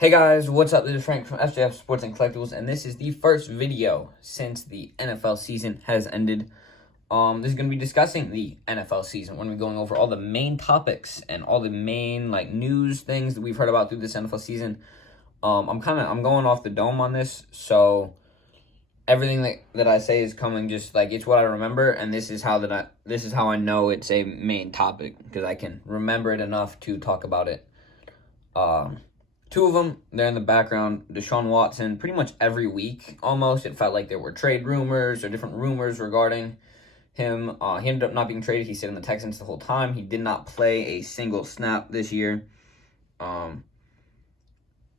Hey guys, what's up? This is Frank from FJF Sports and Collectibles, and this is the first video since the NFL season has ended. This is going to be discussing the NFL season. We're going to be going over all the main topics and all the main news things that we've heard about through this NFL season. I'm going off the dome on this, so everything that I say is coming just it's what I remember, and this is how I know it's a main topic because I can remember it enough to talk about it. Two of them, they're in the background. Deshaun Watson, pretty much every week, almost, it felt like there were trade rumors or different rumors regarding him. He ended up not being traded. He stayed in the Texans the whole time. He did not play a single snap this year,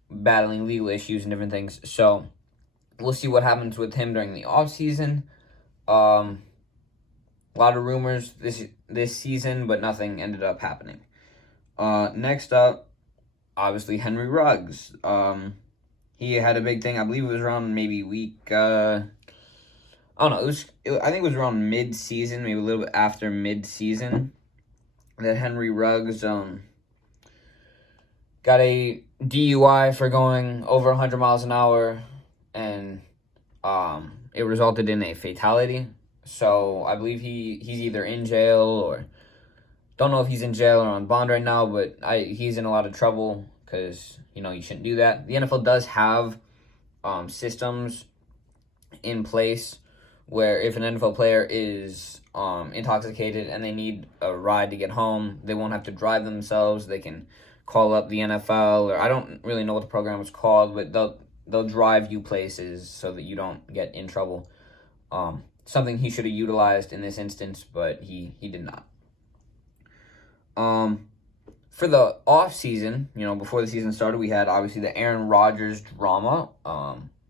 battling legal issues and different things. So we'll see what happens with him during the offseason. A lot of rumors this season, but nothing ended up happening. Next up, obviously, Henry Ruggs. He had a big thing. I believe it was around maybe week. I don't know. I think it was around mid-season, maybe a little bit after mid-season, that Henry Ruggs got a DUI for going over 100 miles an hour, and it resulted in a fatality. So I believe he's either in jail or. Don't know if he's in jail or on bond right now, but he's in a lot of trouble because, you shouldn't do that. The NFL does have systems in place where if an NFL player is intoxicated and they need a ride to get home, they won't have to drive themselves. They can call up the NFL, or I don't really know what the program is called, but they'll drive you places so that you don't get in trouble. Something he should have utilized in this instance, but he did not. For the off season, before the season started, we had obviously the Aaron Rodgers drama.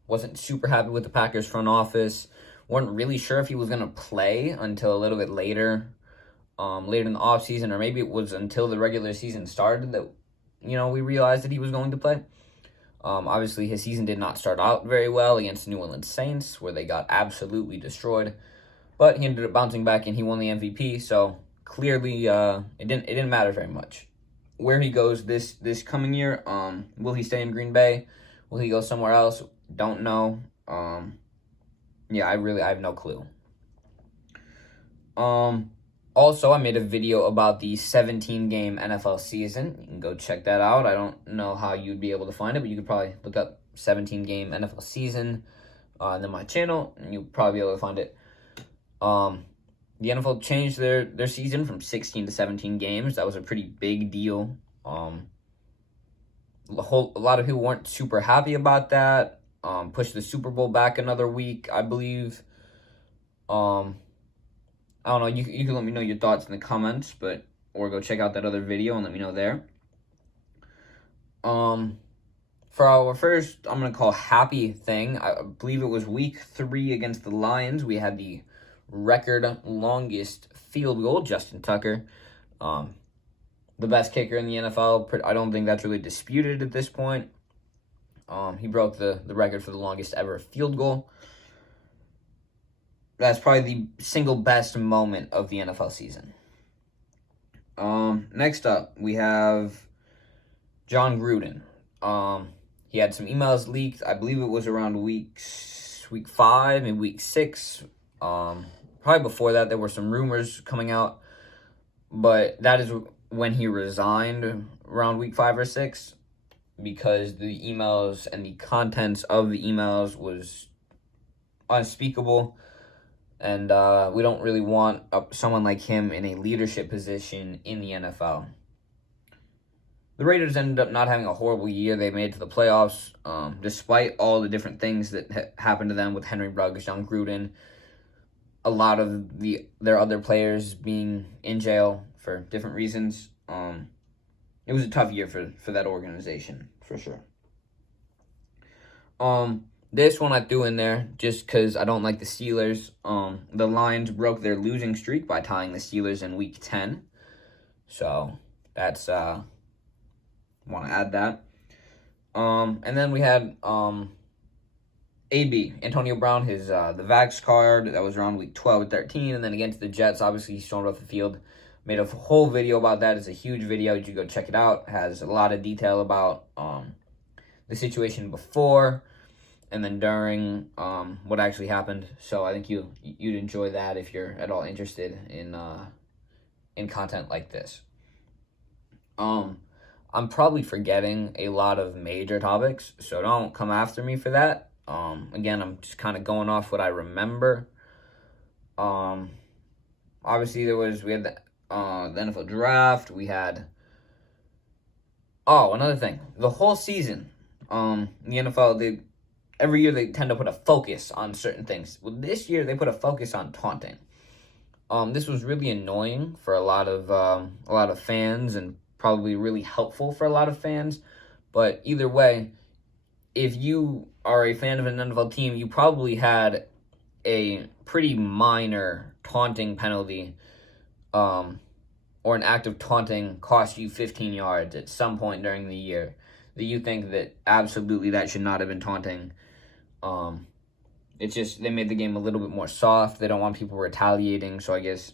Wasn't super happy with the Packers front office. Weren't really sure if he was gonna play until a little bit later in the off season, or maybe it was until the regular season started that we realized that he was going to play. Obviously, his season did not start out very well against the New Orleans Saints, where they got absolutely destroyed. But he ended up bouncing back and he won the MVP. So clearly, it didn't matter very much. Where he goes this coming year, will he stay in Green Bay? Will he go somewhere else? Don't know. I have no clue. Also, I made a video about the 17-game NFL season. You can go check that out. I don't know how you'd be able to find it, but you could probably look up 17-game NFL season on my channel, and you'll probably be able to find it. The NFL changed their season from 16 to 17 games. That was a pretty big deal. A lot of people weren't super happy about that. Pushed the Super Bowl back another week, I believe. I don't know. You can let me know your thoughts in the comments, or go check out that other video and let me know there. For our first, I'm gonna call happy thing. I believe it was week 3 against the Lions. We had the record longest field goal, Justin Tucker, the best kicker in the NFL. I don't think that's really disputed at this point. He broke the record for the longest ever field goal. That's probably the single best moment of the NFL season. Next up, we have John Gruden. He had some emails leaked. I believe it was around week 5, maybe week 6. Probably before that, there were some rumors coming out, but that is when he resigned around week 5 or 6, because the emails and the contents of the emails was unspeakable, and we don't really want someone like him in a leadership position in the NFL. The Raiders ended up not having a horrible year. They made it to the playoffs, despite all the different things that happened to them with Henry Ruggs, John Gruden, a lot of their other players being in jail for different reasons. It was a tough year for that organization, for sure. This one I threw in there just because I don't like the Steelers. The Lions broke their losing streak by tying the Steelers in week 10. So that's want to add that. And then we had AB, Antonio Brown, his the Vax card, that was around week 12 and 13, and then against the Jets, obviously he stormed off the field. Made a whole video about that. It's a huge video. You should go check it out. It has a lot of detail about the situation before and then during what actually happened. So I think you'd enjoy that if you're at all interested in content like this. I'm probably forgetting a lot of major topics, so don't come after me for that. Again, I'm just kind of going off what I remember. Obviously we had the NFL draft. We had another thing. The whole season, the NFL, every year they tend to put a focus on certain things. Well, this year they put a focus on taunting. This was really annoying for a lot of fans and probably really helpful for a lot of fans. But either way, if you are a fan of an NFL team, you probably had a pretty minor taunting penalty, or an act of taunting cost you 15 yards at some point during the year that you think that absolutely that should not have been taunting. It's just they made the game a little bit more soft. They don't want people retaliating, so I guess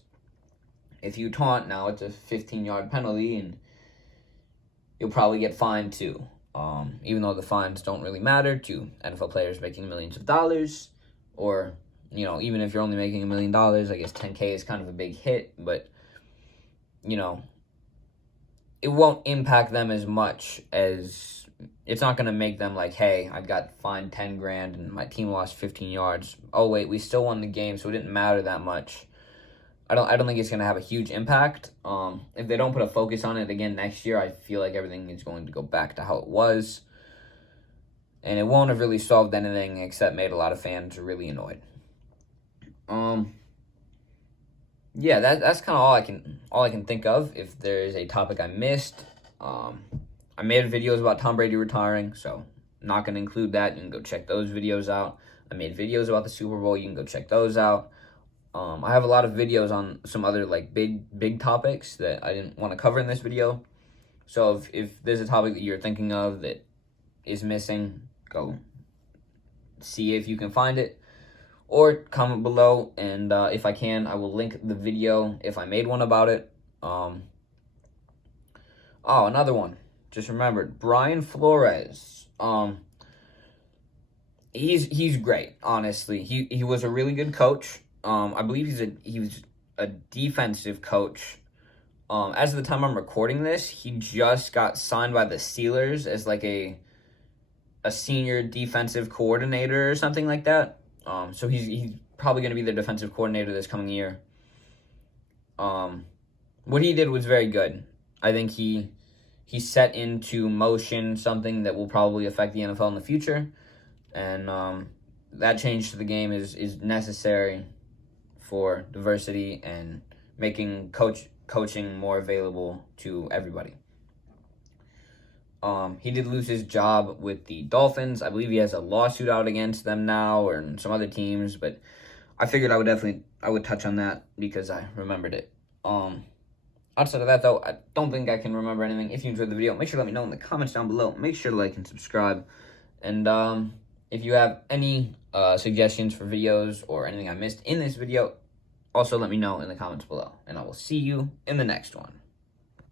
if you taunt now, it's a 15-yard penalty, and you'll probably get fined too. Even though the fines don't really matter to NFL players making millions of dollars, or even if you're only making $1 million, I guess $10K is kind of a big hit, but it won't impact them as much as it's not going to make them like, hey, I got fined $10,000 and my team lost 15 yards. Oh wait, we still won the game, so it didn't matter that much. I don't think it's going to have a huge impact. If they don't put a focus on it again next year, I feel like everything is going to go back to how it was. And it won't have really solved anything except made a lot of fans really annoyed. Yeah, that's kind of all I can think of. If there is a topic I missed, I made videos about Tom Brady retiring, so I'm not going to include that. You can go check those videos out. I made videos about the Super Bowl. You can go check those out. I have a lot of videos on some other like big topics that I didn't want to cover in this video. So if there's a topic that you're thinking of that is missing, go see if you can find it, or comment below, and if I can, I will link the video if I made one about it. Another one. Just remembered, Brian Flores. He's great, honestly. He was a really good coach. I believe he was a defensive coach. As of the time I'm recording this, he just got signed by the Steelers as like a senior defensive coordinator or something like that. So he's probably going to be the defensive coordinator this coming year. What he did was very good. I think he set into motion something that will probably affect the NFL in the future, and that change to the game is necessary for diversity and making coaching more available to everybody. He did lose his job with the Dolphins. I believe he has a lawsuit out against them now, or some other teams, but I figured I would touch on that because I remembered it. Outside of that, though, I don't think I can remember anything. If you enjoyed the video, make sure to let me know in the comments down below. Make sure to like and subscribe. And if you have any suggestions for videos or anything I missed in this video, also let me know in the comments below. And I will see you in the next one.